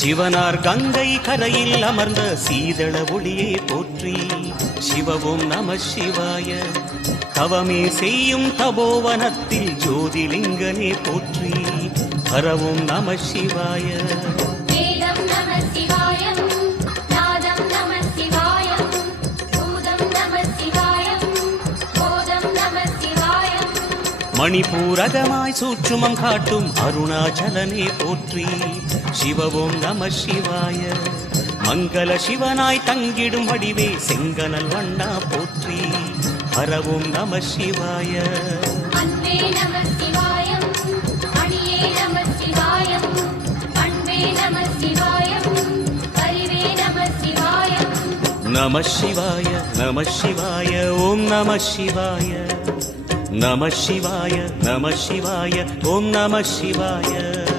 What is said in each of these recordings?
சிவனார் கங்கை கரையில் அமர்ந்த சீதள ஒளியே போற்றி சிவவும் நம சிவாய. தவமே செய்யும் தபோவனத்தில் ஜோதிலிங்கனே போற்றி ஹரவும் நம சிவாய. மணிபூரகமாய் சூற்றுமம் காட்டும் அருணாச்சலனே போற்றி சிவவும் நம சிவாய. மங்கள சிவனாய் தங்கிடும் வடிவே செங்கனல் வண்ணா போற்றி. ஹரவும் நம சிவாய. நம சிவாய நம சிவாய ஓம் நம சிவாய. நம சிவாய நம சிவாய ஓம் நம சிவாய.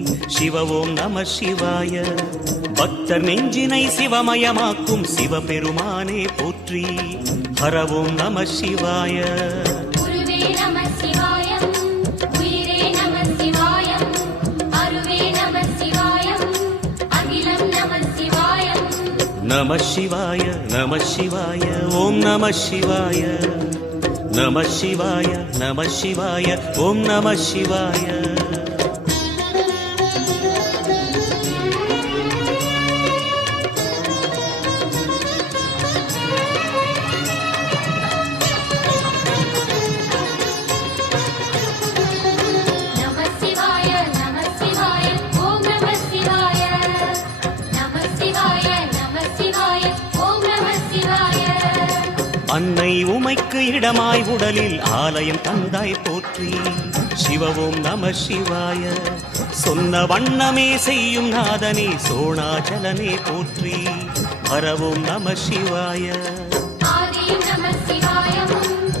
சிவவோம் நம சிவாய பக்தர் நெஞ்சினை சிவமயமாக்கும் சிவபெருமானே போற்றி ஹரவோம் நம சிவாய குருவே நம சிவாயம் உயிரே நம சிவாயம் அருவே நம சிவாயம் அகிலம் நம சிவாயம் நம சிவாய நம சிவாய ஓம் நம சிவாய நம சிவாய நம சிவாய ஓம் நம சிவாய அன்னை உமைக்கு இடமாய் உடலில் ஆலயம் தந்தாய் போற்றி. சிவவும் நம சிவாய. சொன்ன வண்ணமே செய்யும் நாதனே சோணாச்சலனே போற்றி. வரவும் நம சிவாய. நம சிவாயம்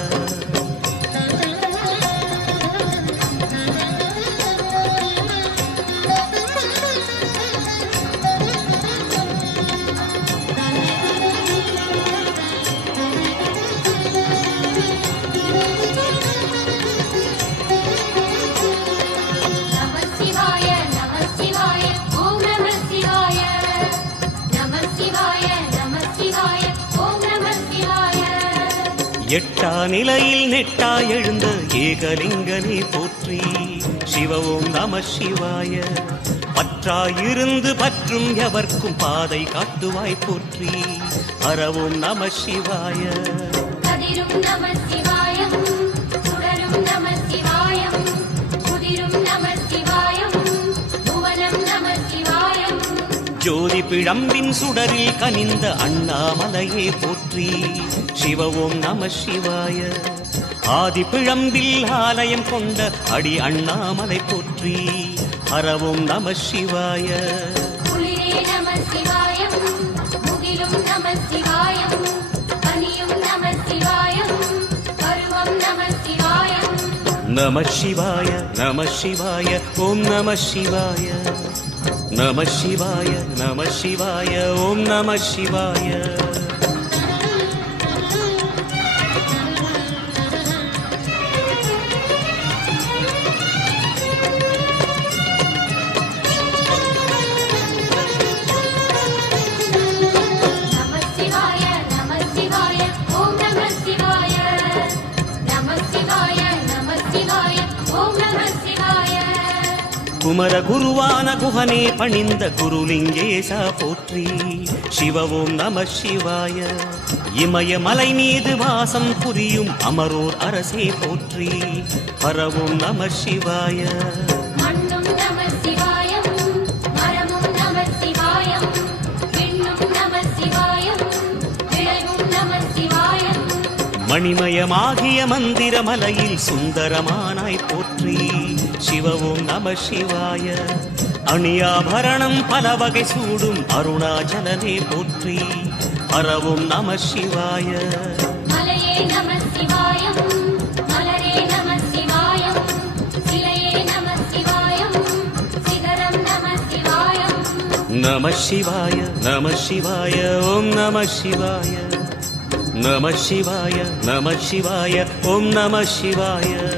எட்டா நிலையில் நெட்டா எழுந்த ஏகலிங்கனே போற்றி சிவ ஓம் நம சிவாய. பற்றாயிருந்து பற்றும் எவர்க்கும் பாதை காட்டுவாய் போற்றி. அறவோம் நம சிவாய. நம சிவாயம் சுடரும் நம சிவாயம் குதிரும் நம சிவாயம் புவனம் நம சிவாயம். ஜோதி பிழம்பின் சுடரில் கனிந்த அண்ணாமலையே போற்றி. சிவ ஓம் நம சிவாய ஆதி பிழம்பில் ஆலயம் கொண்ட அடி அண்ணாமலை போற்றி ஹரவோம் நம சிவாய குளிரே நம சிவாயம் முகிலும் நம சிவாயம் பனியும் நம சிவாயம் பருவம் நம சிவாயம் நம சிவாய நம சிவாய ஓம் நம சிவாய நம சிவாய நம சிவாய ஓம் நம சிவாய குமர குருவான குஹனே பணிந்த குருலிங்கேசா போற்றி. சிவ ஓம் நம சிவாய. இமய மலை மீது வாசம் புரியும் அமரோர் அரசே போற்றி. ஹரவோம் நம சிவாய. மணிமயமாகிய மந்திர மலையில் சுந்தரமானாய் போற்றி. சிவவும் நம சிவாய. அணியாபரணம் பல வகை சூடும் அருணாச்சலனே போற்றி. அறவும் நம சிவாய. நம சிவாய நம சிவாய ஓம் நம சிவாய. நம சிவாய நம சிவாய ஓம் நம சிவாய.